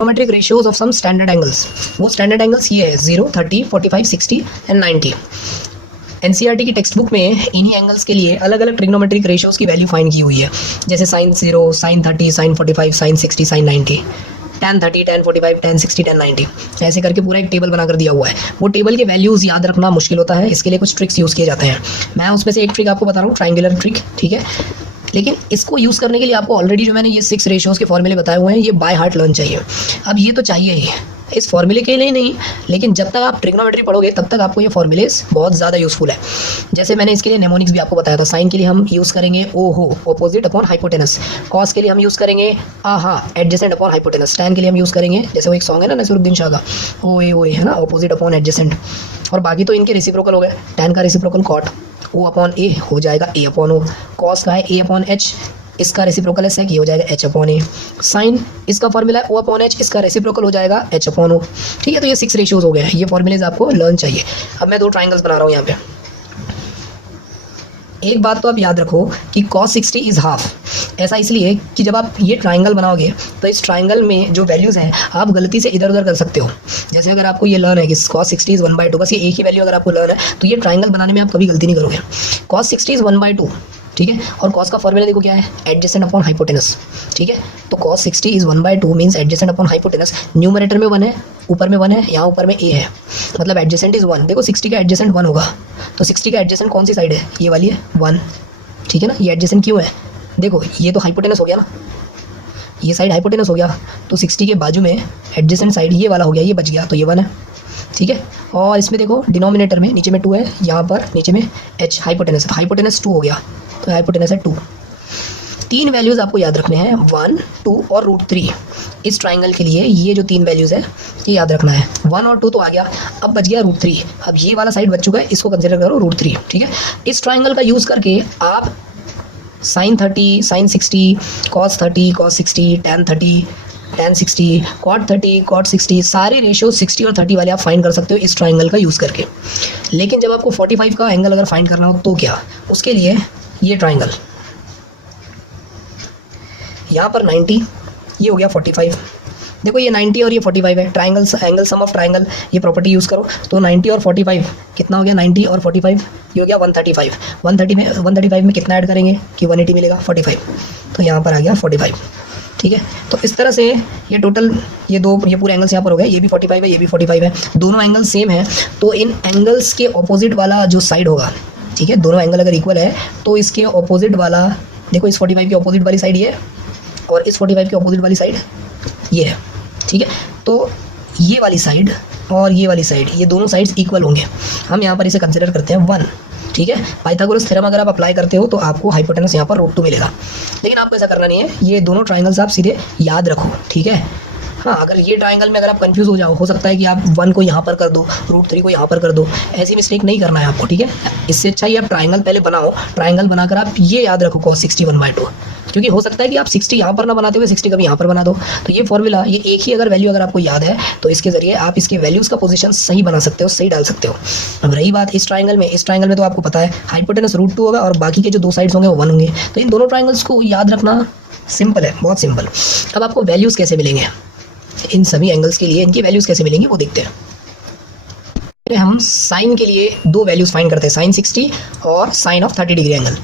Trigonometric ratios of some standard angles. वो standard angles ये है 0, 30, 45, 60 एंड 90। एनसीईआरटी की टेक्स्ट बुक में इन्हीं एंगल्स के लिए अलग अलग ट्रिग्नोमेट्रिक रेशियोज की वैल्यू फाइंड की हुई है, जैसे sine 0, sine 30, sine 45, sine 60, sine 90, tan 30, tan 45, tan 60, tan 90, ऐसे करके पूरा एक टेबल बनाकर दिया हुआ है। वो टेबल के वैल्यूज़ याद रखना मुश्किल होता है, इसके लिए कुछ ट्रिक्स यूज़ किए जाते हैं। मैं उसमें से एक ट्रिक आपको बता रहा हूँ, ट्राइंगुलर ट्रिक, ठीक है। लेकिन इसको यूज़ करने के लिए आपको ऑलरेडी जो मैंने ये 6 रेशियोज़ के फॉर्मूले बताए हुए हैं, ये बाय हार्ट लर्न चाहिए। अब ये तो चाहिए ही इस फॉर्मूले के लिए नहीं, लेकिन जब तक आप ट्रिग्नोमेट्री पढ़ोगे तब तक आपको ये फॉर्मूलेस बहुत ज़्यादा यूज़फुल है। जैसे मैंने इसके लिए नेमोनिक्स भी आपको बताया था। साइन के लिए हम यूज़ करेंगे ओ हो, ऑपोजिट अपॉन हाइपोटेनस। कॉस के लिए हम यूज़ करेंगे आहा, एडजेसेंट अपॉन हाइपोटेनस। टैन के लिए हम यूज़ करेंगे, जैसे वो एक सॉन्ग है ना नसीरुद्दीन शाह का, ओए ओए, है ना, ऑपोजिट अपॉन एडजेसेंट। और बाकी तो इनके रेसिप्रोकल हो गए। टैन का रेसिप्रोकल कॉट, ओ अपॉन ए हो जाएगा ए अपॉन ओ। कॉस का है ए अपॉन एच, इसका रेसिप्रोकल है सेक, ये हो जाएगा एच अपॉन ए। साइन इसका फॉर्मूला है ओ अपॉन एच, इसका रेसिप्रोकल हो जाएगा एच अपॉन ओ। ठीक है, तो ये 6 रेशियोज हो गए हैं। ये फॉर्मूलेज आपको लर्न चाहिए। अब मैं 2 ट्राइंगल्स बना रहा हूँ यहाँ पे। एक बात तो आप याद रखो कि cos 60 इज़ हाफ। ऐसा इसलिए कि जब आप ये ट्राइंगल बनाओगे तो इस ट्राइंगल में जो वैल्यूज़ हैं आप गलती से इधर उधर कर सकते हो। जैसे अगर आपको ये लर्न है कि cos 60 इज़ 1/2, बस ये एक ही वैल्यू अगर आपको लर्न है तो ये ट्राइंगल बनाने में आप कभी गलती नहीं करोगे। cos 60 इज़ 1/2, ठीक है। और cos का फॉर्मूला देखो क्या है, एडजेसेंट अपॉन हाइपोटेनस, ठीक है। तो cos 60 is 1/2 means adjacent upon hypotenuse. Numerator में 1 है, ऊपर में 1 है, यहाँ ऊपर में a है, मतलब एडजेसेंट इज़ 1। देखो 60 का एडजेसेंट 1 होगा, तो 60 का एडजेसेंट कौन सी साइड है, ये वाली है 1, ठीक है ना। ये एडजेसेंट क्यों है, देखो ये तो हाइपोटेनस हो गया ना, ये साइड हाइपोटेनस हो गया, तो 60 के बाजू में एडजेसेंट साइड ये वाला हो गया, ये बच गया, तो ये 1 है, ठीक है। और इसमें देखो डिनोमिनेटर में नीचे में 2 है, यहाँ पर नीचे में h हाइपोटेनस है, तो हाइपोटेनस 2 हो गया, तो हाइपोटेनस है 2। 3 वैल्यूज़ आपको याद रखने हैं, 1, 2 और √3। इस ट्राइंगल के लिए ये जो 3 वैल्यूज़ है ये याद रखना है। 1 और 2 तो आ गया, अब बच गया √3। अब ये वाला साइड बच चुका है, इसको कंसिडर करो √3, ठीक है। इस ट्राइंगल का यूज़ करके आप sign 30, sign 60, cos 30, cos 60, tan 30, tan 60, cot 30, cot 60, सारे रेशियो 60 और 30 वाले आप फाइंड कर सकते हो इस ट्राइंगल का यूज़ करके। लेकिन जब आपको 45 का एंगल अगर फाइंड करना हो तो क्या, उसके लिए ये ट्राइंगल यहाँ पर 90, ये हो गया 45। देखो ये 90 और ये 45 है, triangle angle sum of triangle, ये प्रॉपर्टी यूज़ करो तो 90 और 45 कितना हो गया, 90 और 45 ये हो गया 135। 135 में कितना ऐड करेंगे कि 180 मिलेगा, 45, तो यहाँ पर आ गया 45, ठीक है। तो इस तरह से ये टोटल ये पूरे एंगल्स यहाँ पर हो गए, ये भी 45 है, ये भी 45 है, दोनों एंगल सेम है, तो इन एंगल्स के ऑपोजिट वाला जो साइड होगा, ठीक है, दोनों एंगल अगर इक्वल है तो इसके ऑपोजिट वाला, देखो इस 45 की ऑपोजिट वाली साइड ये और इस 45 की ऑपोजिट वाली साइड ये है, ठीक है। तो ये वाली साइड और ये वाली साइड, ये दोनों साइड्स इक्वल होंगे। हम यहाँ पर इसे कंसिडर करते हैं 1, ठीक है। पाइथागोरस थ्योरम अगर आप अप्लाई करते हो तो आपको हाइपोटेनस यहाँ पर √2 मिलेगा, लेकिन आपको ऐसा करना नहीं है, ये दोनों ट्राइंगल्स आप सीधे याद रखो, ठीक है। हाँ, अगर ये ट्राइंगल में अगर आप कंफ्यूज हो जाओ, हो सकता है कि आप 1 को यहाँ पर कर दो, √3 को यहाँ पर कर दो, ऐसी मिस्टेक नहीं करना है आपको, ठीक है। इससे अच्छा ही आप ट्राइंगल पहले बनाओ, ट्राइंगल बनाकर आप ये याद रखो cos 60 1/2, क्योंकि हो सकता है कि आप 60 यहाँ पर ना बनाते हुए 60 कभी यहाँ पर बना दो। तो ये फॉर्मूला, ये एक ही अगर वैल्यू अगर आपको याद है तो इसके ज़रिए आप इसके वैल्यूज़ का पोजीशन सही बना सकते हो, सही डाल सकते हो। अब रही बात इस ट्राइंगल में तो आपको पता है हाइपोटेनस √2 होगा और बाकी के जो 2 साइड्स होंगे वो 1 होंगे। तो इन दोनों ट्राइंगल्स को याद रखना सिंपल है, बहुत सिंपल। अब आपको वैल्यूज़ कैसे मिलेंगे इन सभी एंगल्स के लिए, इनकी वैल्यूज़ कैसे मिलेंगे वो देखते हैं। हम साइन के लिए 2 वैल्यूज़ फाइंड करते हैं, साइन 60 और साइन ऑफ 30 डिग्री एंगल।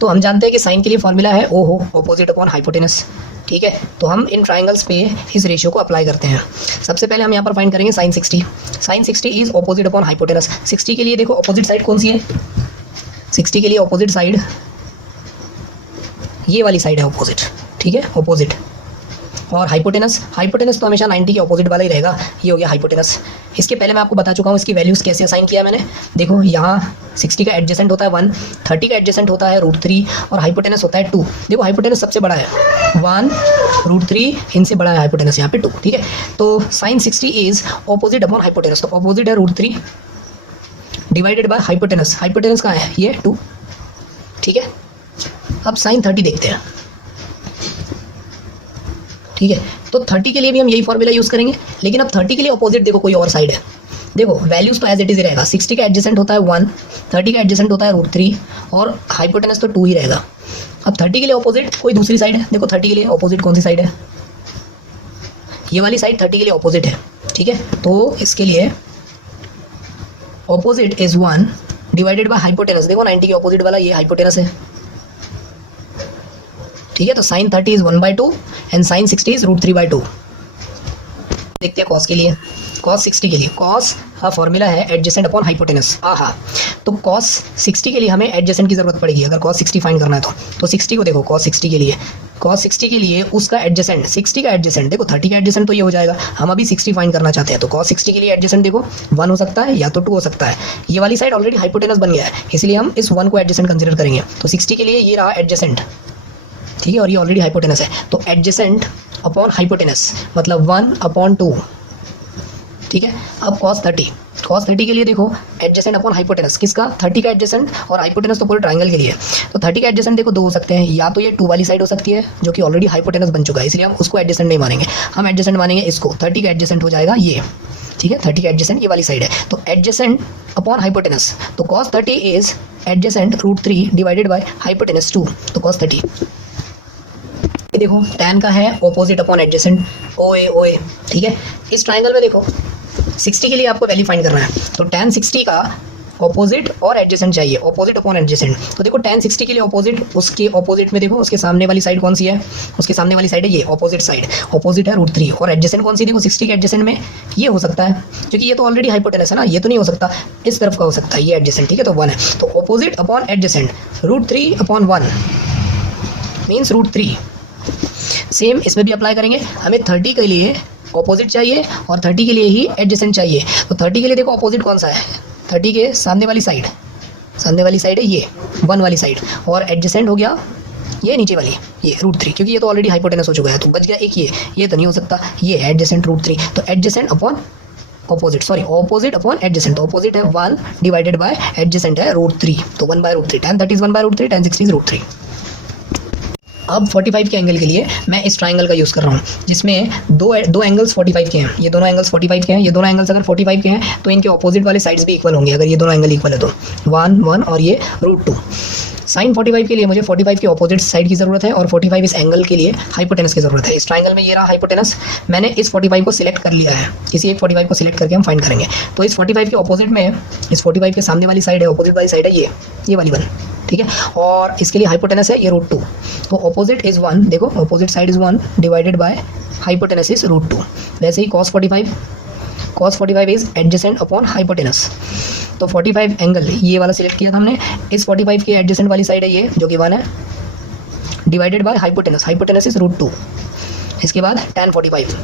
तो हम जानते हैं कि साइन के लिए फॉर्मूला है ओ हो, ऑपोजिट अपॉन हाइपोटेनस, ठीक है। तो हम इन ट्राइंगल्स पे इस रेशियो को अप्लाई करते हैं। सबसे पहले हम यहाँ पर फाइंड करेंगे sine 60। Sine 60 is opposite upon hypotenuse. 60 के लिए देखो ऑपोजिट साइड कौन सी है, 60 के लिए ऑपोजिट साइड ये वाली साइड है ऑपोजिट, ठीक है, ऑपोजिट। और हाइपोटेनस तो हमेशा 90 के ऑपोजिट वाला ही रहेगा, ये हो गया हाइपोटेनस। इसके पहले मैं आपको बता चुका हूँ इसकी वैल्यूज़ कैसे असाइन किया मैंने। देखो यहाँ 60 का एडजेसेंट होता है 1, 30 का एडजेसेंट होता है √3 और हाइपोटेनस होता है 2। देखो हाइपोटेनस सबसे बड़ा है 1, √3 इनसे बड़ा है हाइपोटेनस यहाँ पे 2, ठीक है। तो sine 60 is opposite upon hypotenuse, तो ऑपोजिट है √3 डिवाइडेड बाय हाइपोटेनस। हाइपोटेनस कहाँ है, ये 2, ठीक है। अब साइन 30 देखते हैं, ठीक है। तो 30 के लिए भी हम यही फॉर्मूला यूज़ करेंगे, लेकिन अब 30 के लिए ऑपोजिट देखो कोई और साइड है। देखो वैल्यूज़ तो एज इट इज़ रहेगा, 60 का एडजेसेंट होता है 1, 30 का एडजेसेंट होता है √3 और हाइपोटेनस तो 2 ही रहेगा। अब 30 के लिए ऑपोजिट कोई दूसरी साइड है, देखो 30 के लिए ऑपोजिट कौन सी साइड है, ये वाली साइड 30 के लिए ऑपोजिट है, ठीक है। तो इसके लिए opposite is 1 divided by hypotenuse. देखो 90 के ऑपोजिट वाला ये हाइपोटेनस है, ठीक है। तो sine 30 is 1/2 and sine 60 is √3/2। देखते हैं कॉस के लिए, कॉस 60 के लिए। कॉस का फॉर्मूला है एडजेसेंट अपॉन हाइपोटेनस। तो कॉस 60 के लिए हमें एडजेसेंट की ज़रूरत पड़ेगी अगर कॉस 60 फाइंड करना है तो 60 को देखो, कॉस 60 के लिए, कॉस 60 के लिए उसका एडजेसेंट, 60 का एडजेसेंट देखो, 30 का एडजेसेंट तो ये हो जाएगा, हम अभी 60 फाइंड करना चाहते हैं। तो कॉस 60 के लिए एडजेसेंट देखो 1 हो सकता है या तो 2 हो सकता है। ये वाली साइड ऑलरेडी हाइपोटेनस बन गया है, इसलिए हम इस 1 को एडजेसेंट कंसिडर करेंगे। तो 60 के लिए ये रहा एडजेसेंट, ठीक है, और ये ऑलरेडी हाइपोटेनस है। तो एडजेसेंट अपॉन हाइपोटेनस मतलब 1/2, ठीक है। अब cos 30 के लिए देखो एडजेसेंट अपॉन हाइपोटेनस, किसका, 30 का एडजेसेंट, और हाइपोटेनस तो पूरे ट्रायंगल के लिए। तो 30 का एडजेसेंट देखो 2 हो सकते हैं, या तो ये 2 वाली साइड हो सकती है जो कि ऑलरेडी हाइपोटेनस बन चुका है, इसलिए हम उसको एडजेसेंट नहीं मानेंगे, हम एडजेसेंट मानेंगे इसको। 30 का एडजेसेंट हो जाएगा ये, ठीक है, 30 का एडजेसेंट ये वाली साइड है। तो एडजेसेंट अपॉन हाइपोटेनस, तो cos 30 is adjacent √3 divided by hypotenuse 2। तो cos 30 ये देखो tan का है ऑपोजिट अपॉन एडजेसेंट, OA, ठीक है। इस ट्राइंगल में देखो 60 के लिए आपको वैल्यू फाइंड करना है, तो tan 60 का ऑपोजिट और एडजेसेंट चाहिए, ऑपोजिट अपॉन एडजेसेंट। तो देखो tan 60 के लिए ऑपोजिट, उसके ऑपोजिट में देखो उसके सामने वाली साइड कौन सी है, उसके सामने वाली साइड है ये ऑपोजिट साइड, ऑपोजिट है √3, और एडजेसेंट कौन सी, देखो 60 के एडजेसेंट में ये हो सकता है, क्योंकि ये तो ऑलरेडी हाइपोटेनस है ना, ये तो नहीं हो सकता, इस तरफ का हो सकता है ये एडजेसेंट, ठीक है। तो 1 है, तो opposite upon adjacent √3/1 means √3। Same इसमें भी अप्लाई करेंगे, हमें 30 के लिए ऑपोजिट चाहिए और 30 के लिए ही एडजेसेंट चाहिए। तो 30 के लिए देखो ऑपोजिट कौन सा है, 30 के सामने वाली साइड है ये 1 वाली साइड, और एडजेसेंट हो गया ये नीचे वाली ये √3, क्योंकि ये तो ऑलरेडी हाइपोटेनस हो चुका है, तो बच गया एक ये तो नहीं हो सकता, ये एडजेसेंट √3। तो adjacent upon opposite, sorry opposite upon adjacent, तो ऑपोजिट है 1 डिवाइडेड बाय एडजेसेंट है √3, तो 1/√3, tan 30 इज 1/√3, tan 60 इज √3। अब 45 के एंगल के लिए मैं इस ट्राइंगल का यूज़ कर रहा हूँ, जिसमें दो एंगल्स 45 के हैं, ये दोनों एंगल्स 45 के हैं। ये दोनों एंगल्स अगर 45 के हैं तो इनके ऑपोजिट वाले साइड्स भी इक्वल होंगे, अगर ये दोनों एंगल इक्वल है तो 1 और ये √2। साइन 45 के लिए मुझे 45 के ऑपोजिट साइड की ज़रूरत है, और 45 इस एंगल के लिए हाइपोटेनस की ज़रूरत है। इस ट्राइंगल में ये रहा हाइपोटेनस, मैंने इस 45 को सिलेक्ट कर लिया है, किसी एक 45 को सिलेक्ट करके हम फाइंड करेंगे। तो इस 45 के ऑपोजिट में, इस 45 के सामने वाली साइड है, ऑपोजिट वाली साइड है ये वाली 1, ठीक है, और इसके लिए हाइपोटेनस है ये √2। तो ऑपोजिट इज 1, देखो opposite side is 1 divided by hypotenuse is √2। वैसे ही cos 45 is adjacent upon hypotenuse. तो 45 एंगल ये वाला सिलेक्ट किया था हमने, इस 45 के एडजेसेंट वाली साइड है ये जो कि 1 है, डिवाइडेड बाय हाइपोटेनस इज √2। इसके बाद tan 45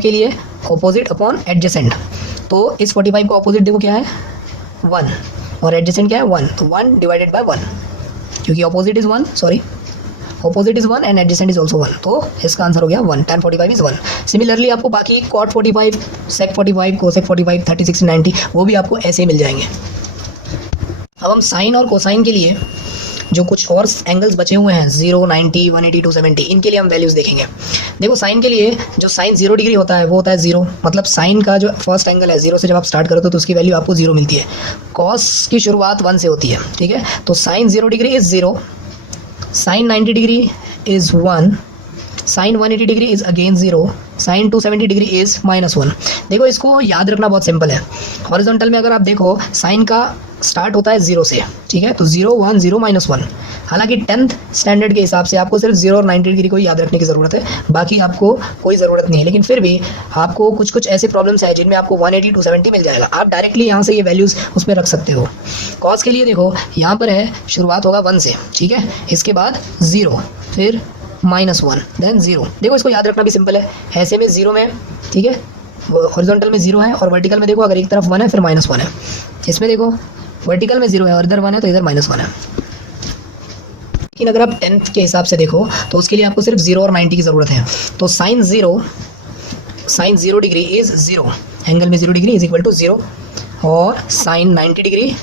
के लिए ऑपोजिट अपॉन एडजेसेंट, तो इस 45 का ऑपोजिट देखो क्या है 1, और एडजेसेंट क्या है 1, तो 1 डिवाइडेड बाय 1, क्योंकि opposite is 1, sorry opposite is 1 and adjacent is also 1, तो इसका आंसर हो गया 1, tan 45 इज 1। सिमिलरली आपको बाकी cot 45, sec 45, cosec 45, 30, 60, 90 वो भी आपको ऐसे ही मिल जाएंगे। अब हम साइन और कोसाइन के लिए जो कुछ और एंगल्स बचे हुए हैं 0, 90, 180, 270, इनके लिए हम वैल्यूज़ देखेंगे। देखो साइन के लिए जो साइन 0 डिग्री होता है वो होता है 0, मतलब साइन का जो फर्स्ट एंगल है 0 से जब आप स्टार्ट करो तो उसकी वैल्यू आपको 0 मिलती है। कॉस की शुरुआत 1 से होती है, ठीक है। तो sine 0 degree is 0, sine 90 degree is 1, sine 180 degree is again 0, sine 270 degree is -1। देखो इसको याद रखना बहुत सिंपल है। हॉरिजॉन्टल में अगर आप देखो साइन का स्टार्ट होता है 0 से, ठीक है, तो 0, 1, 0, -1। हालांकि 10th स्टैंडर्ड के हिसाब से आपको सिर्फ 0 और 90 डिग्री को याद रखने की ज़रूरत है, बाकी आपको कोई ज़रूरत नहीं है। लेकिन फिर भी आपको कुछ ऐसे प्रॉब्लम्स हैं जिनमें आपको 180, 270 मिल जाएगा, आप डायरेक्टली यहाँ से ये वैल्यूज़ उसमें रख सकते हो। कॉस के लिए देखो यहाँ पर है शुरुआत होगा 1 से, ठीक है, इसके बाद 0, फिर -1, देन 0। देखो इसको याद रखना भी सिंपल है, ऐसे में 0 में, ठीक है, हॉरिजॉन्टल में 0 है, और वर्टिकल में देखो अगर एक तरफ 1 है फिर -1 है। इसमें देखो वर्टिकल में 0 है और इधर 1 है तो इधर -1 है। लेकिन अगर आप 10th के हिसाब से देखो तो उसके लिए आपको सिर्फ 0 और 90 की ज़रूरत है। तो साइन 0 डिग्री इज़ 0, एंगल में 0 डिग्री इज इक्वल टू 0, और साइन 90 डिग्री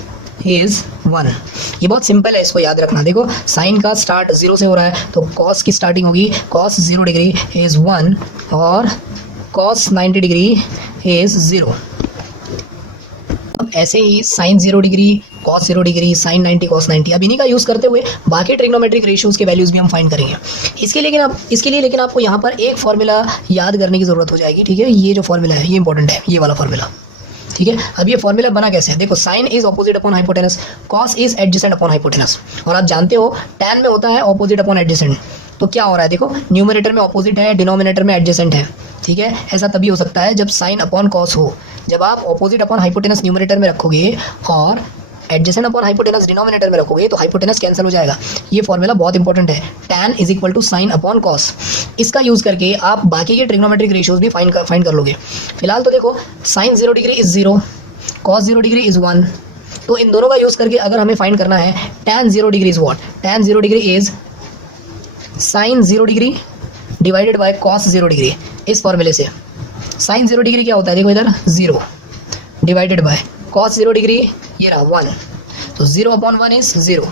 इज़ 1। ये बहुत सिंपल है, इसको याद रखना। देखो साइन का स्टार्ट 0 से हो रहा है तो कॉस की स्टार्टिंग होगी कॉस 0 डिग्री इज़ 1 और कॉस 90 डिग्री इज़ 0। अब ऐसे ही sine 0 degree, cos 0 degree, sin 90, cos 90। अब इन्हीं का यूज़ करते हुए बाकी ट्रिग्नोमेट्रिक रेशियोज़ के वैल्यूज़ भी हम फाइंड करेंगे। इसके लिए लेकिन आपको यहाँ पर एक फॉर्मूला याद करने की ज़रूरत हो जाएगी, ठीक है। ये जो फॉर्मूला है ये इंपॉर्टेंट है, ये वाला फॉर्मूला, ठीक है। अब ये फॉर्मूला बना कैसे है, देखो sine is opposite upon hypotenuse, cos is adjacent upon hypotenuse, और आप जानते हो टैन में होता है ऑपोजिट अपॉन एडजेसेंट। तो क्या हो रहा है, देखो न्यूमरेटर में ऑपोजिट है, डिनोमिनेटर में एडजेसेंट है, ठीक है। ऐसा तभी हो सकता है जब साइन अपॉन कॉस हो। जब आप ऑपोजिट अपॉन हाइपोटेनस न्यूमरेटर में रखोगे और एडजेसेंट अपॉन हाइपोटेनस डिनोमिनेटर में रखोगे तो हाइपोटेनस कैंसिल हो जाएगा। ये फॉर्मूला बहुत इंपॉर्टेंट है, tan is equal to sine upon cos. इसका यूज़ करके आप बाकी के ट्रिग्नोमेट्रिक रेशियोज भी फाइंड कर लोगे। फिलहाल तो देखो sine 0 degree is 0, cos 0 degree is 1। तो इन दोनों का यूज़ करके अगर हमें फाइंड करना है tan 0 degree is what, tan 0 degree is sine 0 degree divided by cos 0 degree. इस फॉर्मूले से साइन 0 डिग्री क्या होता है, देखो इधर 0 डिवाइडेड बाय कॉस 0 डिग्री, ये रहा 1, तो 0 अपॉन 1 इज 0।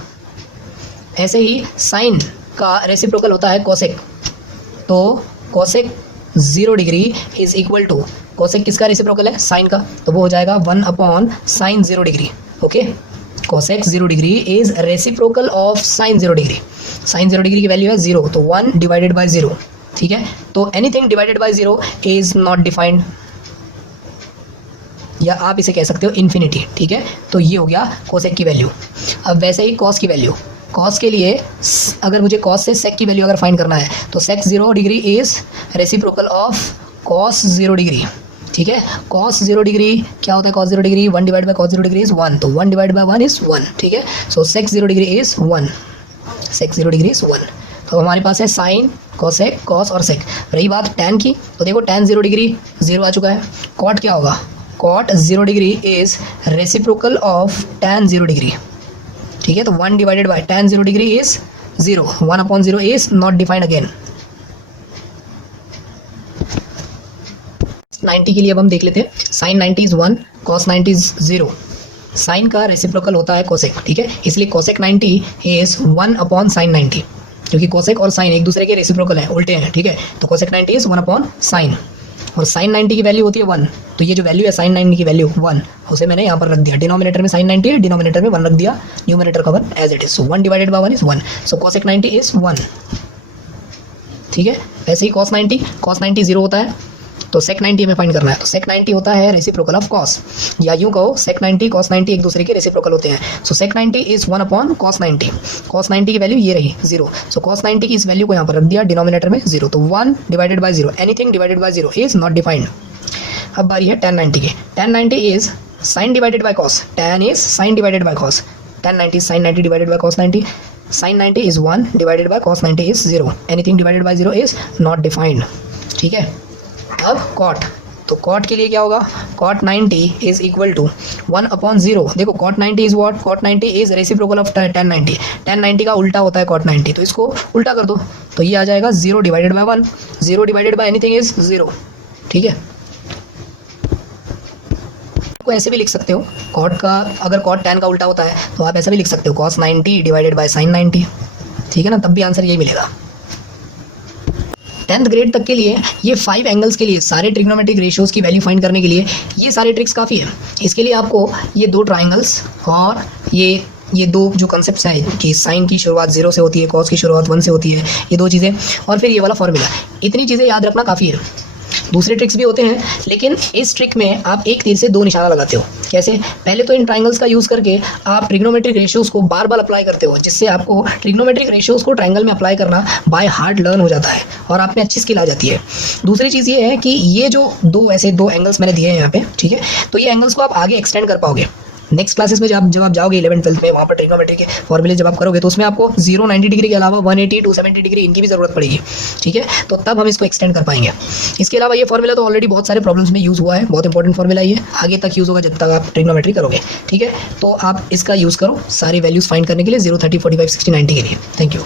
ऐसे ही साइन का रेसिप्रोकल होता है कोसेक, तो cosec 0 degree is equal to, cosec किसका रेसिप्रोकल है, साइन का, तो वो हो जाएगा 1 upon sine 0 degree. Okay, cosec 0 degree is reciprocal of sine 0 degree. Sine 0 degree की वैल्यू है 0, तो 1 डिवाइडेड बाय 0, ठीक है। तो anything divided bye 0 is not defined, या आप इसे कह सकते हो इन्फिनिटी, ठीक है। तो ये हो गया कोसेक की वैल्यू। अब वैसे ही कॉस की वैल्यू, कॉस के लिए अगर मुझे कॉस से सेक की वैल्यू अगर फाइंड करना है तो सेक 0 degree is reciprocal of cos 0 degree, ठीक है। कॉस 0 डिग्री क्या होता है, cos 0 degree 1 divide by cos 0 degree is 1, तो 1 डिवाइड बाय 1 इज 1, ठीक है। So sec 0 degree is 1, sec 0 degree is 1। तो हमारे पास है साइन, कोसेक, कॉस और सेक। रही बात टैन की, तो देखो टैन 0 डिग्री 0 आ चुका है। कॉट क्या होगा, cot 0 degree is reciprocal of tan 0 degree, ठीक है। तो 1 divided by tan 0 degree is 0, 1 upon 0 is not defined again. 90 के लिए अब हम देख लेते हैं, sine 90 is 1, cos 90 is 0। Sine का रेसिप्रोकल होता है कोसेक, ठीक है, इसलिए कोसेक 90 इज 1 अपॉन साइन 90, क्योंकि कोसेक और साइन एक दूसरे के रेसिप्रोकल हैं, उल्टे हैं, ठीक है। तो कोसेक 90 इज 1 अपॉन साइन, और साइन 90 की वैल्यू होती है 1, तो ये जो वैल्यू है साइन 90 की वैल्यू 1, उसे मैंने यहाँ पर रख दिया। डिनोमिनेटर में साइन 90 है, डिनोमिनेटर में 1 रख दिया, न्यूमिनेटर का 1 as it is. So 1 divided by 1 is 1, so cosec 90 is 1, ठीक है। वैसे ही कॉस 90 0 होता है, तो सेक 90 में फाइंड करना है, तो सेक 90 होता है रेसिप्रोकल ऑफ कॉस, या यूँ कहो सेक 90 कॉस 90 एक दूसरे के रेसिप्रोकल होते हैं। सो सेक 90 इज 1 अपॉन कॉस 90, कॉस 90 की वैल्यू ये रही 0, सो कॉस 90 की इस वैल्यू को यहाँ पर रख दिया डिनोमिनेटर में 0, तो 1 divided by 0, anything divided bye 0 is not defined. अब बारी है tan 90 की, tan 90 is sine divided by cos, tan is sine divided by cos, tan 90 sine 90 divided by cos 90, sine 90 is 1 divided by cos 90 is 0, anything divided bye 0 is not defined, ठीक है। अब cot, तो cot के लिए क्या होगा, cot 90 is equal to 1 upon 0। देखो cot 90 is what, cot 90 is reciprocal of tan 90, tan 90 का उल्टा होता है कॉट 90, तो इसको उल्टा कर दो, तो ये आ जाएगा 0 divided by 1, 0 divided by anything is 0, ठीक है। को ऐसे भी लिख सकते हो, कॉट का अगर कॉट tan का उल्टा होता है तो आप ऐसा भी लिख सकते हो, कॉस 90 डिवाइडेड बाय साइन 90, ठीक है ना, तब भी आंसर यही मिलेगा। 10th ग्रेड तक के लिए ये 5 एंगल्स के लिए सारे ट्रिग्नोमेट्रिक रेशियोज़ की वैल्यू फाइंड करने के लिए ये सारे ट्रिक्स काफ़ी है। इसके लिए आपको ये 2 ट्राइंगल्स और ये 2 जो कॉन्सेप्ट्स हैं कि साइन की शुरुआत 0 से होती है, कॉस की शुरुआत 1 से होती है, ये 2 चीज़ें, और फिर ये वाला फॉर्मूला, इतनी चीज़ें याद रखना काफ़ी है। दूसरे ट्रिक्स भी होते हैं, लेकिन इस ट्रिक में आप एक तीर से 2 निशाना लगाते हो। कैसे, पहले तो इन ट्राइंगल्स का यूज़ करके आप ट्रिग्नोमेट्रिक रेशियोज़ को बार बार अप्लाई करते हो, जिससे आपको ट्रिग्नोमेट्रिक रेशियोज़ को ट्राइंगल में अप्लाई करना बाय हार्ट लर्न हो जाता है और आप में अच्छी स्किल आ जाती है। दूसरी चीज़ ये है कि ये जो 2 एंगल्स मैंने दिए हैं यहाँ पे, ठीक है, तो ये एंगल्स को आप आगे एक्सटेंड कर पाओगे। नेक्स्ट क्लासेस में जब आप जाओगे 11th 12th में, वहाँ पर ट्रिग्नोमेट्री के फॉर्मूले जब आप करोगे तो उसमें आपको 0 90 डिग्री के अलावा 180 270 डिग्री इनकी भी ज़रूरत पड़ेगी, ठीक है, तो तब हम इसको एक्सटेंड कर पाएंगे। इसके अलावा ये फॉर्मूला तो ऑलरेडी बहुत सारे प्रॉब्लम्स में यूज़ हुआ है, बहुत इंपॉर्टेंट फॉर्मूला ये आगे तक यूज़ होगा जब तक आप ट्रिग्नोमेट्री करोगे, ठीक है। तो आप इसका यूज़ करो सारी वैल्यूज़ फाइंड करने के लिए 0 30 45 60 90 के लिए। Thank you.